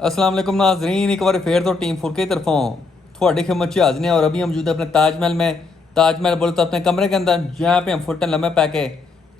अस्सलाम वालेकुम नाज़रीन, एक बार फिर तो टीम फुर की तरफों थोड़ी खिदमत च हाज़िर हैं और अभी हम मौजूद हैं अपने ताजमहल में। ताजमहल बोले तो अपने कमरे के अंदर, जहाँ पे हम फुटन लम्बे पैके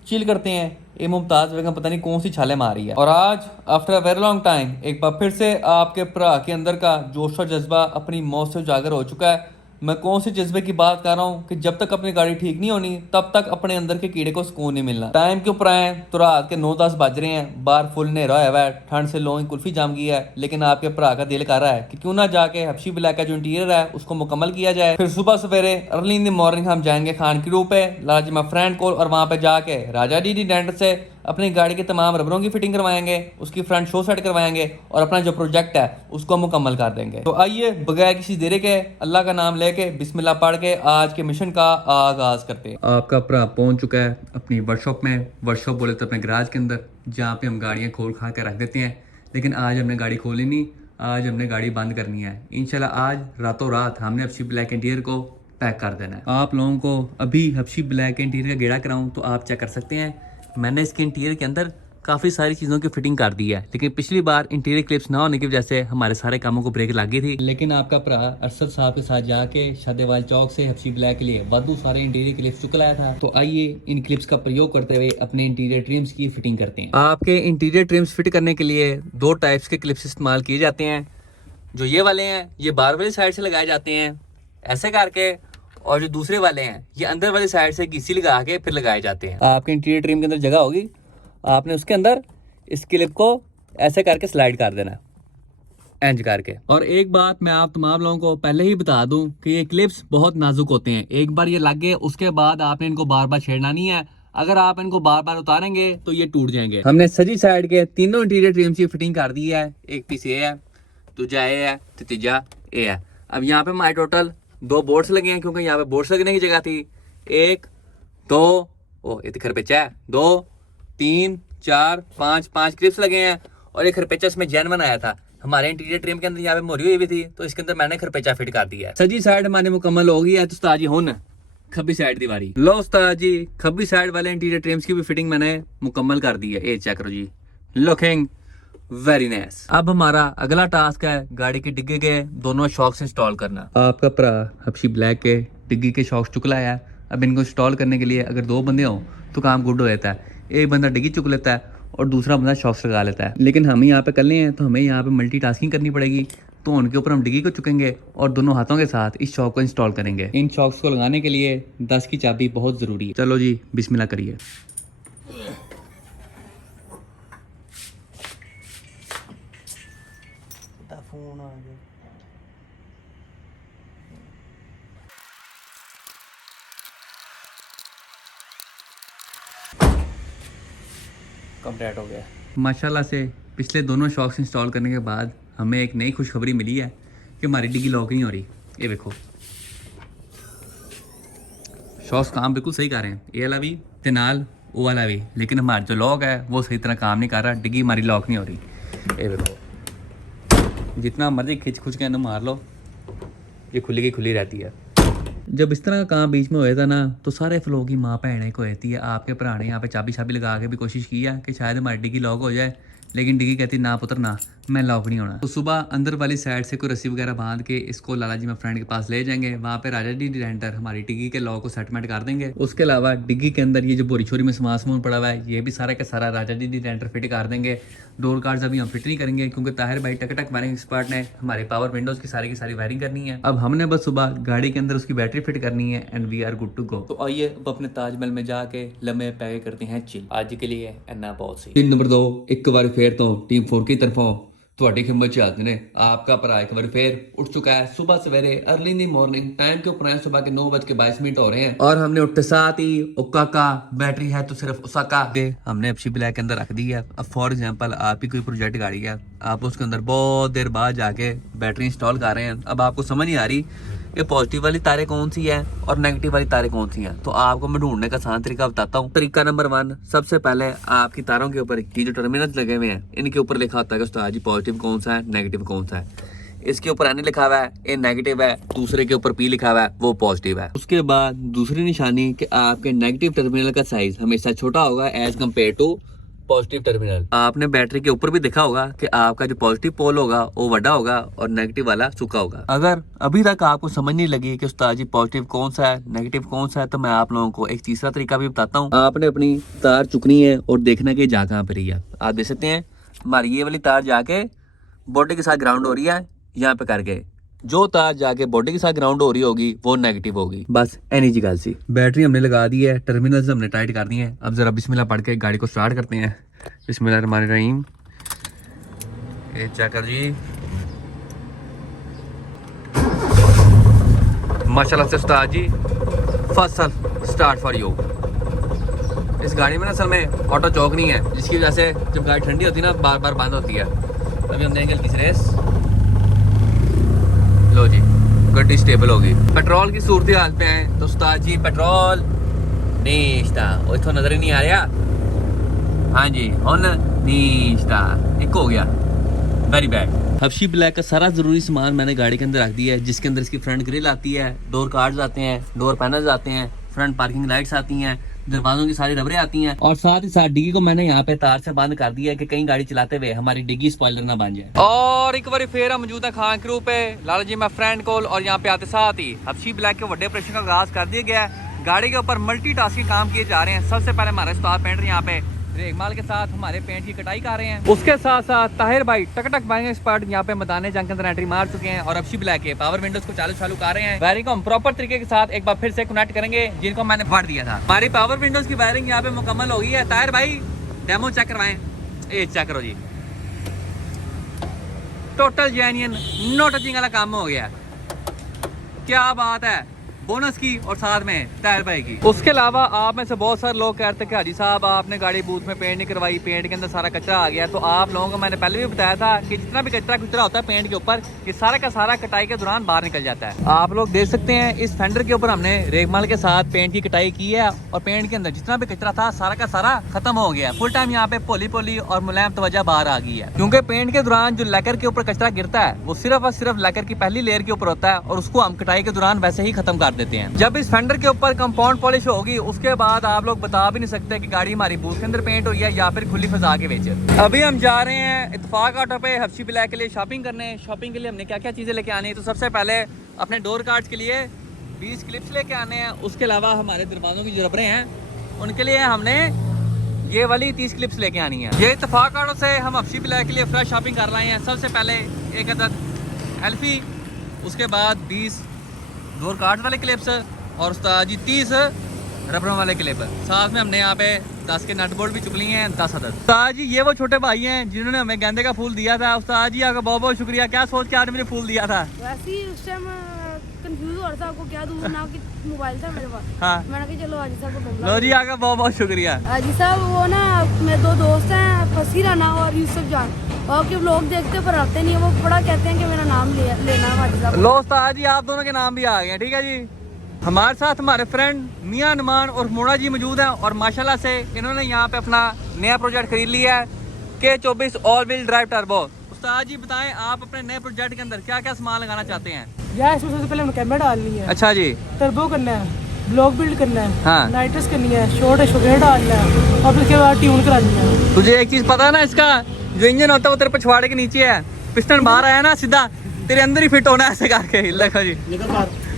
चिल करते हैं। ये मुमताज़ बेगम पता नहीं कौन सी छाले मार रही है। और आज after a very long time एक बार फिर से आपके भरा के अंदर का जोश और जज्बा अपनी मौत से उजागर हो चुका है। मैं कौन से जज्बे की बात कर रहा हूँ कि जब तक अपनी गाड़ी ठीक नहीं होनी तब तक अपने अंदर के कीड़े को सुकून नहीं मिलना। टाइम के ऊपर आए तो रात के 9-10 बज रहे हैं, बाहर फुल नेरा हुआ है, ठंड से लोगों की कुल्फी जाम गई है। लेकिन आपके भरा का दिल कर रहा है कि क्यों ना जाके हबशी ब्लैक का जो इंटीरियर है उसको मुकम्मल किया जाए। फिर सुबह सवेरे अर्ली इन द मॉर्निंग हम जाएंगे खान की रूप पे लाला जी फ्रेंड को, और वहाँ पे जाके राजा डी डेंटर से अपनी गाड़ी के तमाम रबरों की फिटिंग करवाएंगे, उसकी फ्रंट शो सेट करवाएंगे और अपना जो प्रोजेक्ट है उसको मुकम्मल कर देंगे। तो आइए बगैर किसी देरी के अल्लाह का नाम लेके बिस्मिल्लाह पढ़ के आज के मिशन का आगाज करते हैं। आपका भरा पहुंच चुका है अपनी वर्कशॉप में। वर्कशॉप बोले तो अपने गराज के अंदर, जहाँ पे हम गाड़ियाँ खोल खा के रख देते हैं। लेकिन आज हमने गाड़ी खोली नहीं, आज हमने गाड़ी बंद करनी है। इंशाल्लाह आज रातों रात हमने हबशी ब्लैक इंटीरियर को पैक कर देना है। आप लोगों को अभी हबशी ब्लैक इंटीरियर का गेड़ा कराऊं तो आप चेक कर सकते हैं। मैंने इसके इंटीरियर के अंदर काफ़ी सारी चीज़ों की फिटिंग कर दी है, लेकिन पिछली बार इंटीरियर क्लिप्स ना होने की वजह से हमारे सारे कामों को ब्रेक लगी थी। लेकिन आपका भरा अरसद साहब के साथ जाके शादेवाल चौक से हबशी ब्लैक के लिए वादू सारे इंटीरियर क्लिप्स चुक लाया था। तो आइए इन क्लिप्स का प्रयोग करते हुए अपने इंटीरियर ट्रिम्स की फिटिंग करते हैं। आपके इंटीरियर ट्रिम्स फिट करने के लिए दो टाइप्स के क्लिप्स इस्तेमाल किए जाते हैं। जो ये वाले हैं ये बाहर वाली साइड से लगाए जाते हैं ऐसे करके, और जो दूसरे वाले हैं ये अंदर वाली साइड से घिसी लगा के फिर लगाए जाते हैं। आपके इंटीरियर ट्रिम के अंदर जगह होगी, आपने उसके अंदर इस क्लिप को ऐसे करके स्लाइड कर देना है एंज करके। और एक बात मैं आप तमाम लोगों को पहले ही बता दूं कि ये क्लिप्स बहुत नाजुक होते हैं। एक बार ये लग गए उसके बाद आपने इनको बार बार छेड़ना नहीं है। अगर आप इनको बार बार उतारेंगे तो ये टूट जाएंगे। हमने सजी साइड के तीनों इंटीरियर ट्रिम्स की फिटिंग कर दी है। एक पीस ये है, दूजा ये है, तीजा ये है। अब यहाँ पे हमारे टोटल 2 बोर्ड्स लगे हैं, क्योंकि यहाँ पे बोर्ड्स लगने की जगह थी। 1 2 ओ ये तो खरपेचा है, 2 3 4 5 क्लिप्स लगे हैं। और एक खरपेचा इसमें जैन बनाया था। हमारे इंटीरियर ट्रिम के अंदर यहाँ पे मोरी हुई भी थी, तो इसके अंदर मैंने खरपेचा फिट कर दिया है। सजी साइड हमारी मुकम्मल हो गई है। तो उस्ताद जी हुन खब्बी साइड दीवारी लो। उस्ताद जी खब्बी साइड वाले इंटीरियर ट्रिम्स की भी फिटिंग मैंने मुकम्मल कर दी है। ये चेक करो जी, लुकिंग वेरी नाइस। अब हमारा अगला टास्क है गाड़ी के डिग्गे के दोनों शॉक्स इंस्टॉल करना। आपका भरा हबशी ब्लैक के डिग्गी के शॉक्स चुक लाया है। अब इनको इंस्टॉल करने के लिए अगर 2 बंदे हो तो काम गुड हो जाता है। एक बंदा डिग्गी चुक लेता है और दूसरा बंदा शॉक्स लगा लेता है। लेकिन हम यहाँ पे कर ले हैं तो हमें यहाँ पे मल्टीटास्किंग करनी पड़ेगी। तो उनके ऊपर हम डिग्गी को चुकेंगे और दोनों हाथों के साथ इस शॉक को इंस्टॉल करेंगे। इन शॉक्स को लगाने के लिए 10 की चाबी बहुत ज़रूरी है। चलो जी बिस्मिल्लाह करिए। फोन आ गया। कंप्लीट हो गया माशाल्लाह से। पिछले दोनों शॉक्स इंस्टॉल करने के बाद हमें एक नई खुशखबरी मिली है कि हमारी डिग्गी लॉक नहीं हो रही। ये देखो शॉक्स काम बिल्कुल सही कर रहे हैं, ये वाला भी ते नाल वो वाला भी, लेकिन हमारा जो लॉक है वो सही तरह काम नहीं कर रहा। डिग्गी हमारी लॉक नहीं हो रही। ये देखो जितना मर्जी खिंच खुच के अंदर मार लो, ये खुली की खुली रहती है। जब इस तरह का काम बीच में हुआ था ना तो सारे फ्लो की माँ भैन को रहती है। आपके भरा ने यहाँ पे चाबी छाबी लगा के भी कोशिश की है कि शायद हमारी डिग्गी लॉक हो जाए, लेकिन डिग्गी कहती ना पुत्र ना, मैं लॉक नहीं होना। तो सुबह अंदर वाली साइड से कोई रस्सी वगैरह बांध के इसको लाला जी में फ्रेंड के पास ले जाएंगे। वहाँ पे राजा डी डेंटर हमारी डिग्गी के लॉक को सेटलमेंट कर देंगे। उसके अलावा डिग्गी के अंदर ये जो बोरी छोरी में सामान पड़ा हुआ है ये भी सारा का सारा राजा डी डेंटर फिट कर देंगे। डोर कार्ड्स अभी हम फिट नहीं करेंगे क्योंकि ताहिर भाई टक वायरिंग एक्सपर्ट ने हमारे पावर विंडोज की सारी वायरिंग करनी है। अब हमने बस सुबह गाड़ी के अंदर उसकी बैटरी फिट करनी है and we are good to go. तो आइए अब अपने ताजमहल में जाके लम्बे पैके करते हैं चिल। आज के लिए इतना बहुत सी। 3 नंबर 2 एक बार फिर तो टीम 4 की तरफों ਤੁਹਾਡੀ खिदमत च हाजिर ने। आपका भरा एक बार फिर उठ चुका है सुबह सवेरे early in the morning. Time के ऊपर है सुबह के 9:22 हो रहे हैं और हमने उठते साथ ही ओका का बैटरी है तो सिर्फ उसा का हमने हबशी ब्लैक के अंदर रख दी है। अब फॉर एग्जांपल आप ही कोई प्रोजेक्ट गाड़ी है, आप उसके अंदर बहुत देर बाद जाके बैटरी इंस्टॉल कर रहे हैं। अब आपको समझ नहीं आ रही कि पॉजिटिव वाली तारें कौन सी हैं और नेगेटिव वाली तारें कौन सी हैं, तो आपको मैं ढूंढने का आसान तरीका बताता हूँ। तरीका नंबर 1, सबसे पहले आपकी तारों के ऊपर ये जो टर्मिनल लगे हुए हैं इनके ऊपर लिखा होता है कि उस्ताद जी पॉजिटिव कौन सा है, नेगेटिव कौन सा है। इसके ऊपर एन लिखा हुआ है, ये नेगेटिव है, दूसरे के ऊपर पी लिखा हुआ है, वो पॉजिटिव है। उसके बाद दूसरी निशानी कि आपके नेगेटिव टर्मिनल का साइज हमेशा छोटा होगा as compare to positive terminal. आपने बैटरी के ऊपर भी देखा होगा कि आपका जो पॉजिटिव पोल होगा वो बड़ा होगा और नेगेटिव वाला सूखा होगा। अगर अभी तक आपको समझ नहीं लगी कि उस्ताद जी पॉजिटिव कौन सा है नेगेटिव कौन सा है, तो मैं आप लोगों को एक तीसरा तरीका भी बताता हूँ। आपने अपनी तार चुकनी है और देखना कि जा कहाँ पर रही है। आप देख सकते हैं हमारी ये वाली तार जाके बॉडी के साथ ग्राउंड हो रही है, यहाँ पे करके जो तार जाके बॉडी के साथ ग्राउंड हो रही होगी वो नेगेटिव होगी। बस एनी जी गल सी। बैटरी हमने लगा दी है, टर्मिनल्स हमने टाइट कर दिए हैं। अब जरा बिस्मिल्लाह पढ़ के गाड़ी को स्टार्ट करते हैं। बिस्मिल्लाहिर्रहमानिर्रहीम। ये चेक कर जी, माशाल्लाह से उस्ताद जी फर्स्ट स्टार्ट फॉर यू। इस गाड़ी में ना असल में ऑटो चौक नहीं है, जिसकी वजह से जब गाड़ी ठंडी होती है ना बार बार बंद होती है। अभी हम देंगे तीसरी रेस। लो जी गड्डी स्टेबल होगी। पेट्रोल की सूरत हाल पे आए तो उस्ताद जी पेट्रोल नीश्ता वो इथों नजर ही नहीं आ रहा। हाँ जी हुन नीश्ता एक हो गया, वेरी बैड। हबशी ब्लैक का सारा जरूरी सामान मैंने गाड़ी के अंदर रख दिया है, जिसके अंदर इसकी फ्रंट ग्रिल आती है, डोर कार्ड्स आते हैं, डोर पैनल्स आते हैं, फ्रंट पार्किंग लाइट्स आती हैं, दरवाजों की सारी रबरें आती हैं, और साथ ही साथ डिग्गी को मैंने यहाँ पे तार से बंद कर दिया है कि कहीं गाड़ी चलाते हुए हमारी डिग्गी स्पॉइलर ना बन जाए। और एक बार फिर हम मौजूद है खान क्रू पे, लाला जी मैं फ्रेंड कोल, और यहाँ पे आते साथ ही हबशी ब्लैक के बड़े ऑपरेशन का आगाज कर दिया गया है। गाड़ी के ऊपर मल्टी टास्किंग काम किए जा रहे हैं। सबसे पहले हमारे उस्ताद पेंटर यहाँ पे रेगमाल के साथ हमारे पेंट की कटाई कर रहे हैं। उसके साथ साथ ताहिर भाई टक बाइंग एक्सपर्ट यहाँ पे मैदान जंग के अंदर एंट्री मार चुके हैं और हबशी ब्लैक के पावर विंडोज को चालू कर रहे हैं। वायरिंग को हम प्रॉपर तरीके के साथ एक बार फिर से कनेक्ट करेंगे, जिनको मैंने फाड़ दिया था। हमारी पावर विंडोज की वायरिंग यहाँ पे मुकम्मल हो गई है। ताहिर भाई डेमो चेक करवाएं। ये चेक करो जी, टोटल जेन्युइन नो टचिंग वाला काम हो गया। क्या बात है, बोनस की और साथ में टायर भाई की। उसके अलावा आप में से बहुत सारे लोग कहते हैं कि हाजी साहब आपने गाड़ी बूथ में पेंट नहीं करवाई, पेंट के अंदर सारा कचरा आ गया। तो आप लोगों को मैंने पहले भी बताया था कि जितना भी कचरा होता है पेंट के ऊपर, ये सारा का सारा कटाई के दौरान बाहर निकल जाता है। आप लोग देख सकते हैं इस फेंडर के ऊपर हमने रेगमाल के साथ पेंट की कटाई की है और पेंट के अंदर जितना भी कचरा था सारा का सारा खत्म हो गया। फुल टाइम यहाँ पे पोली और मुलायम तवज्जो बाहर आ गई है, क्योंकि पेंट के दौरान जो लैकर के ऊपर कचरा गिरता है वो सिर्फ और सिर्फ लैकर की पहली लेयर के ऊपर होता है, और उसको हम कटाई के दौरान वैसे ही खत्म कर देते हैं। जब इस फेंडर के ऊपर कंपाउंड पॉलिश होगी उसके बाद आप लोग बता भी नहीं सकते कि गाड़ी हमारी बूथ के अंदर पेंट हुई है या फिर खुली फजा के बेच। अभी हम जा रहे हैं इत्तेफाक ऑटो पे हबशी ब्लैक के लिए शॉपिंग करने। शॉपिंग के लिए हमने क्या क्या चीजें लेके आनी है, तो सबसे पहले अपने डोर कार्ड्स के लिए 20 क्लिप्स लेके आने हैं। उसके अलावा हमारे दरवाजों की जो रबरें हैं उनके लिए हमने ये वाली 30 क्लिप्स लेके आनी है। ये इत्तेफाक ऑटो से हम हबशी ब्लैक के लिए फ्रेश शॉपिंग कर रहे हैं। सबसे पहले एक अदद एल्फी, उसके बाद 20 डोर कार्ड्स वाले क्लिप्स और उस्ताद जी 30 रबरों वाले क्लिप। साथ में हमने यहाँ पे 10 के नट बोल्ट भी चुक लिए हैं, 10 अदद। उस्ताद जी ये वो छोटे भाई हैं जिन्होंने हमें गेंदे का फूल दिया था। उस्ताद जी आपका बहुत बहुत शुक्रिया। क्या सोच के आपने मुझे फूल दिया था? वैसे ही उस टाइम कंफ्यूज हो रहा था आपको क्या दूं ना, कि मोबाइल था मेरे पास। हाँ मैंने कहा चलो हाजी साहब को लो जी आपका बहुत बहुत शुक्रिया। हाजी साहब वो ना मेरे 2 दोस्त हैं, फसी राना और यूसुफ जान, और कि लोग देखते पर आते नहीं है, वो बड़ा कहते हैं कि मेरा नाम लेना हाजी साहब। लो उस्ताद जी आप दोनों के नाम भी आ गए, ठीक है जी। हमारे साथ हमारे फ्रेंड मियां नुमान और मोड़ा जी मौजूद हैं, और माशाल्लाह से इन्होंने यहाँ पे अपना नया प्रोजेक्ट खरीद लिया है K24 all wheel drive turbo. उस्ताद जी बताएं आप अपने नए प्रोजेक्ट के अंदर क्या क्या सामान लगाना चाहते हैं? यार इसमें सबसे पहले हमें कैमरा डालनी है। अच्छा जी। टर्बो करना है, ब्लॉक बिल्ड करना है, हाँ। नाइट्रस करनी है, शॉर्ट शुगर डालना है, और उसके बाद ट्यून करानी है। तुझे एक चीज पता है ना, इसका जो इंजन होता है वो तेरे पिछवाड़े के नीचे है, पिस्टन बाहर आया ना सीधा तेरे अंदर ही फिट होना है ऐसे करके। देखो जी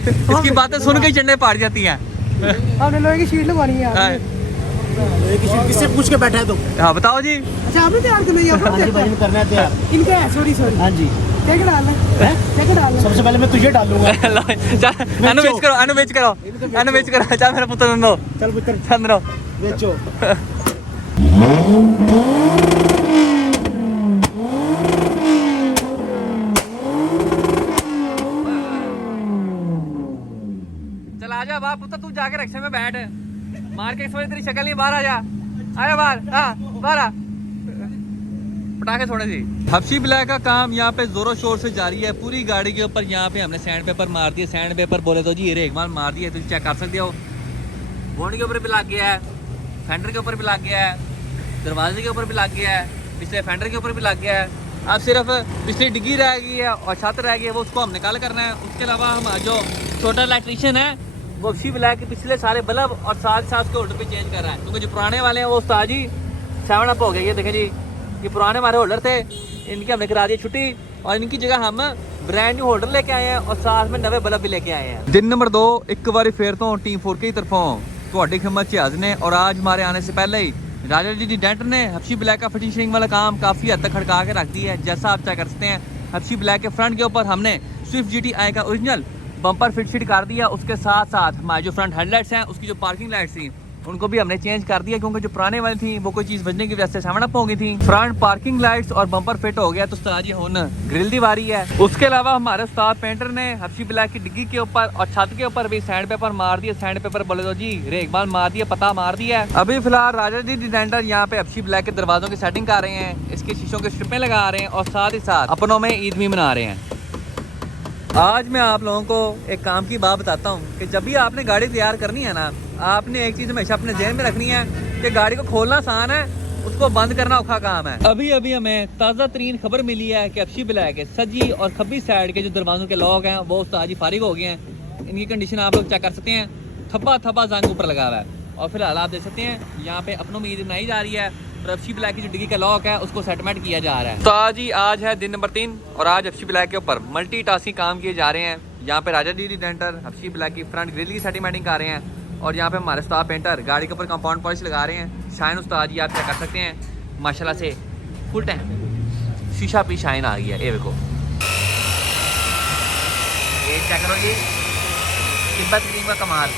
इसकी बातें सुन के ही चंडे पाड़ जाती हैं। हमने लोहे की शीट लगवानी है। हाँ। किससे पूछ के बैठा है तुम? हाँ बताओ जी। अच्छा आपने तैयार करना है? करना है तैयार। इनका है, सॉरी हाँ जी। क्या क्या डालना है? क्या क्या डालना है? सबसे पहले मैं तुझे डालूंगा। अनुवेच करो चाहे मेरा पुत्र नंदो। चल पुत्र चंद्रो बेचो। चल आजा बाप पुत्र, तू जाके रिक्शे में बैठ, मार के इस वजह तेरी शक्ल नहीं बाहर आ जा। आया बाहर, हाँ बाहर आ, पटाखे छोड़े जी। हबशी ब्लैक का काम यहाँ पे जोरों शोर से जारी है। पूरी गाड़ी के ऊपर यहाँ पे हमने सैंड पेपर मार दिया। सैंड पेपर बोले तो जी ये रेगमाल मार दिया, तुम चेक कर सकते हो। बोर्ड के ऊपर भी लग गया है, फेंडर के ऊपर भी लग गया है, दरवाजे के ऊपर भी लग गया है, पिछले फेंडर के ऊपर भी लग गया है। अब सिर्फ पिछली डिग्गी रह गई है और छत रह गई है, वो उसको हम निकाल करना है। उसके अलावा हम जो छोटा इलेक्ट्रीशियन है वो हबशी ब्लैक के पिछले सारे बल्ब और साथ साथ उसके होल्डर पे चेंज कर रहा है, क्योंकि जो पुराने वाले हैं वो उस्ताद जी 7 अप हो गया। ये देखें जी, ये पुराने हमारे होल्डर थे, इनकी हमने करा दी छुट्टी और इनकी जगह हम ब्रांड न्यू होल्डर लेके आए हैं और साथ में नवे बल्ब भी लेके आए हैं। दिन नंबर 2 एक बार फिर तो टीम 4K की तरफों थोड़ी खिदमत च हाज़िर ने। और आज हमारे आने से पहले ही राजा जी डेंटर ने हबशी ब्लैक का फिटिशिंग वाला काम काफ़ी हद तक खड़का के रख दिया है। जैसा आप चेक कर सकते हैं, हबशी ब्लैक के फ्रंट के ऊपर हमने स्विफ्ट GTI का ओरिजिनल बम्पर फिट कर दिया। उसके साथ साथ हमारे जो फ्रंट हेडलाइट्स हैं, उसकी जो पार्किंग लाइट्स थी उनको भी हमने चेंज कर दिया, क्योंकि जो पुराने वाली थी वो कोई चीज़ बजने की वजह से 7 अप हो गई थी। फ्रंट पार्किंग लाइट्स और बम्पर फिट हो गया, तो उस्ताद जी हुन ग्रिल दीवारी है। उसके अलावा हमारे उस्ताद पेंटर ने हबशी ब्लैक की डिग्गी के ऊपर और छत के ऊपर भी सैंड पेपर मार दिया। सैंड पेपर बोले तो जी रेगमाल मार दिया, पता मार दिया है। अभी फिलहाल राजा जी डिजाइनर यहाँ पे हबशी ब्लैक के दरवाजों की सेटिंग कर रहे हैं, इसके शीशों के स्ट्रिपें लगा रहे हैं और साथ ही साथ अपनों में ईद भी मना रहे हैं। आज मैं आप लोगों को एक काम की बात बताता हूँ कि जब भी आपने गाड़ी तैयार करनी है ना, आपने एक चीज़ हमेशा अपने जहन में रखनी है कि गाड़ी को खोलना आसान है, उसको बंद करना औखा काम है। अभी अभी हमें ताज़ा तरीन खबर मिली है कि हबशी ब्लैक के सजी और खब्बी साइड के जो दरवाजों के लॉक हैं वो उस्ताद जी फारिग हो गए हैं। इनकी कंडीशन आप लोग चेक कर सकते हैं, थप्पा थप्पा जंग ऊपर लगा हुआ है। और फिलहाल आप देख सकते हैं यहाँ पे अपनों में ईद मनाई जा रही है और हबशी ब्लैक की जो डिग्गी का लॉक है उसको सेटलमेंट किया जा रहा है। तो आज है दिन नंबर 3 और आज हबशी ब्लैक के ऊपर मल्टीटास्किंग काम किए जा रहे हैं। यहाँ पे राजा डी डेंटर हबशी ब्लैक की फ्रंट ग्रिल की सेटिंग कर रहे हैं और यहाँ पे हमारे उस्ताद पेंटर गाड़ी के ऊपर कंपाउंड पॉलिश लगा रहे हैं। शाइन उस्ताद जी आप चेक कर सकते हैं, माशाल्लाह से फुल टाइम शीशा पे शाइन आ गई है। ये देखो, ये चेक करो जी, तिब्बत क्रीम का कमाल।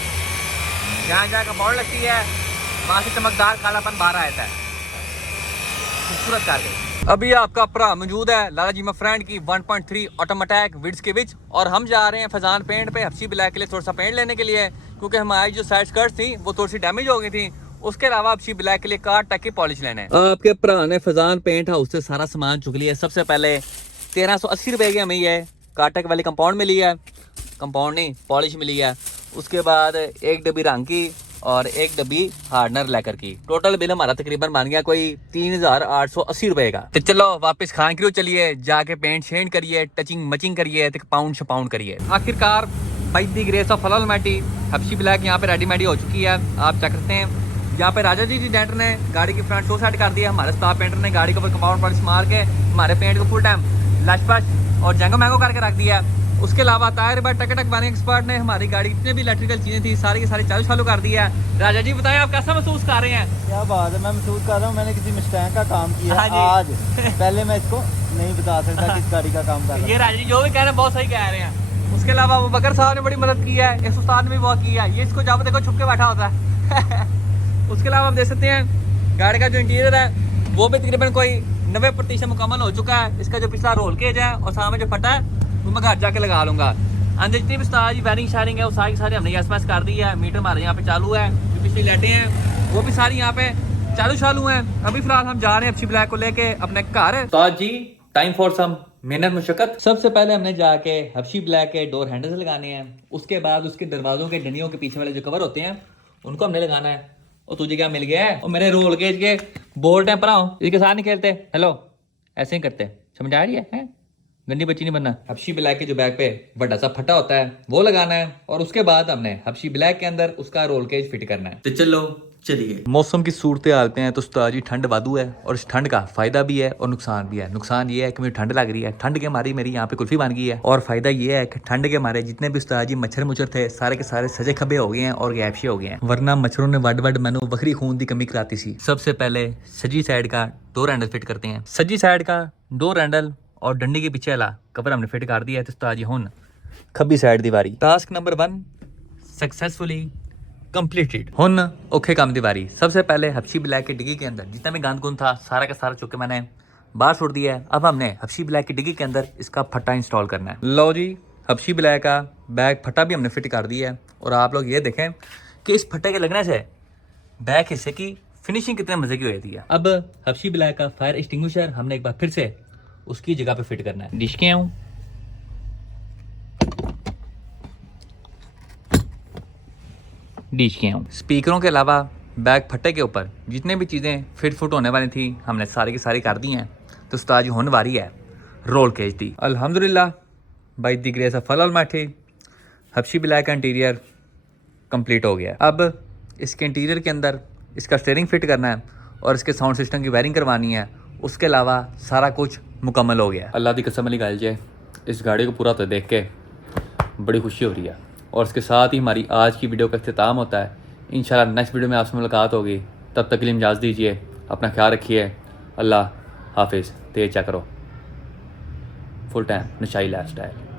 जहाँ जहाँ कंपाउंड लगती है वहाँ से चमकदार कालापन बाहर आता है, खूबसूरत करके। अभी आपका भरा मौजूद है लाला जी फ्रेंड की 1.3 ऑटोमेटिक विड्स के बीच और हम जा रहे हैं फैजान पेंट पे हबशी ब्लैक के लिए थोड़ा सा पेंट लेने के लिए, क्योंकि हमारी जो साइड स्कर्ट थी वो थोड़ी सी डैमेज हो गई थी। उसके अलावा हबशी ब्लैक के लिए कार टक की पॉलिश लेना है। आपके भरा ने फैजान पेंट हाउस से सारा सामान चुक लिया। सबसे पहले 1380 रुपए की हमें ये कारटक वाली कंपाउंड मिली है, कंपाउंड नहीं पॉलिश मिली है। उसके बाद एक डब्बी रंग की और एक डब्बी हार्डनर लेकर की। टोटल बिल हमारा तकरीबन मान गया कोई 3880 रुपए का। तो चलो वापस खान क्यों चलिए, जाके पेंट शेंट करिए, टचिंग मचिंग करिए, पाउंड शपाउंड करिए। आखिरकार by the grace of Allah almighty Habshi black यहाँ पे रेडीमेड हो चुकी है। आप चेक करते हैं यहाँ पे राजा जी डेंटर ने गाड़ी की फ्रंट शो सेट कर दिया, हमारे स्टाफ पेंटर ने गाड़ी के ऊपर कंपाउंड पॉलिश मार के हमारे पेंट को फुल टाइम लश पश और जंगो मैंगो करके रख दिया। उसके अलावा टायर बार टक वाले एक्सपर्ट ने हमारी गाड़ी जितने भी इलेक्ट्रिकल चीज़ें थी सारी की सारी चालू कर दिया है। राजा जी बताएं आप कैसा महसूस कर रहे हैं? क्या बात है, मैं महसूस कर रहा हूँ मैंने किसी मिस्टेक का काम किया हाँ जी। आज। पहले मैं इसको नहीं बता सकता किस गाड़ी का काम कर रहा ये राजा जी जो भी कह रहे हैं बहुत सही कह रहे हैं। उसके अलावा वो बकर साहब ने बड़ी मदद की है, इस उस्ताद ने भी बहुत किया है, ये इसको जब देखो छुप के बैठा होता है। उसके अलावा हम देख सकते हैं गाड़ी का जो इंटीरियर है वो भी तकरीबन कोई 90% मुकम्मल हो चुका है। इसका जो पिछला रोल केज है और सामने जो फटा है वो मैं घर जाके लगा लूँगा। अंदर जितनी भी स्टार वायरिंग शायरिंग है वो सारी सारी हमने एसएमएस कर दी है। मीटर हमारे यहाँ पे चालू है, जो पिछली लाइटें हैं वो भी सारी यहाँ पे चालू हैं। अभी फिलहाल हम जा रहे हैं हबशी ब्लैक को लेके अपने घर। तो आज जी टाइम फॉर सम मेहनत मुशक्कत। सबसे पहले हमने जाके हबशी ब्लैक के डोर हैंडल्स लगाने हैं, उसके बाद उसके दरवाजों के डंडियों के पीछे वाले जो कवर होते हैं उनको हमने लगाना है। और तुझे क्या मिल गया है? और मेरे रोल केज के बोल्ट हैं पर इसके साथ नहीं खेलते, हेलो ऐसे ही करते, समझ आ रही है? गंदी बच्ची नहीं बनना। हबशी ब्लैक के जो बैक पे बड़ा सा फटा होता है वो लगाना है और उसके बाद हमने हबशी ब्लैक के अंदर उसका रोल केज फिट करना है। तो चलो चलिए। मौसम की सूरत हाल पे हैं तो उस्ताद जी ठंड वादू है और इस ठंड का फायदा भी है और नुकसान भी है। नुकसान ये है कि मुझे ठंड लग रही है, ठंड के मारे मेरी यहाँ पे कुल्फी बन गई है, और फायदा ये है कि ठंड के मारे जितने भी उस्ताद जी मच्छर मुच्छर थे सारे के सारे सजे खबे हो गए हैं और गैपशे हो गए हैं, वरना मच्छरों ने वड मैनू वखरी खून की कमी कराती सी। सबसे पहले सजी साइड का डोर हैंडल फिट करते हैं। सजी साइड का डोर हैंडल और डंडी के पीछे वाला कवर हमने फिट कर दिया है। तो उस्ताद जी हुन खब्बी साइड दीवारी। Task number 1 successfully completed. हुन औखे काम दीवारी। सबसे पहले हबशी ब्लैक की डिग्गी के अंदर जितना भी गांद गुंद था सारा का सारा चुक के मैंने बाहर छोड़ दिया है। अब हमने हबशी ब्लैक की डिग्गी के अंदर इसका फट्टा इंस्टॉल करना है। लो जी, हबशी ब्लैक का बैक फट्टा भी हमने फिट कर दिया है और आप लोग ये देखें कि इस फट्टे के लगने से बैक हिस्से की फिनिशिंग कितने मजे की हो जाती है। अब हबशी ब्लैक का फायर एक्सटिंग्विशर हमने एक बार फिर से उसकी जगह पे फिट करना है। डिश के आऊं डिश के आऊं। स्पीकरों के अलावा बैक फट्टे के ऊपर जितने भी चीज़ें फिट फुट होने वाली थी हमने सारी की सारी कर दी हैं। तो उस्ताद जी होने वाली है रोल केज दी। अल्हम्दुलिल्लाह by the grace of Allah almighty Habshi black का इंटीरियर कंप्लीट हो गया। अब इसके इंटीरियर के अंदर इसका स्टीयरिंग फिट करना है और इसके साउंड सिस्टम की वायरिंग करवानी है, उसके अलावा सारा कुछ मुकम्मल हो गया। अल्लाह की कसम अली गाल जाए, इस गाड़ी को पूरा तो देख के बड़ी खुशी हो रही है। और इसके साथ ही हमारी आज की वीडियो का इख्तिताम होता है। इंशाल्लाह नेक्स्ट वीडियो में आपसे मुलाकात होगी। तब तक के लिए इजाज़त दीजिए, अपना ख्याल रखिए। अल्लाह हाफिज़। तेज चेक करो, फुल टाइम नशाई लाइफ स्टाइल।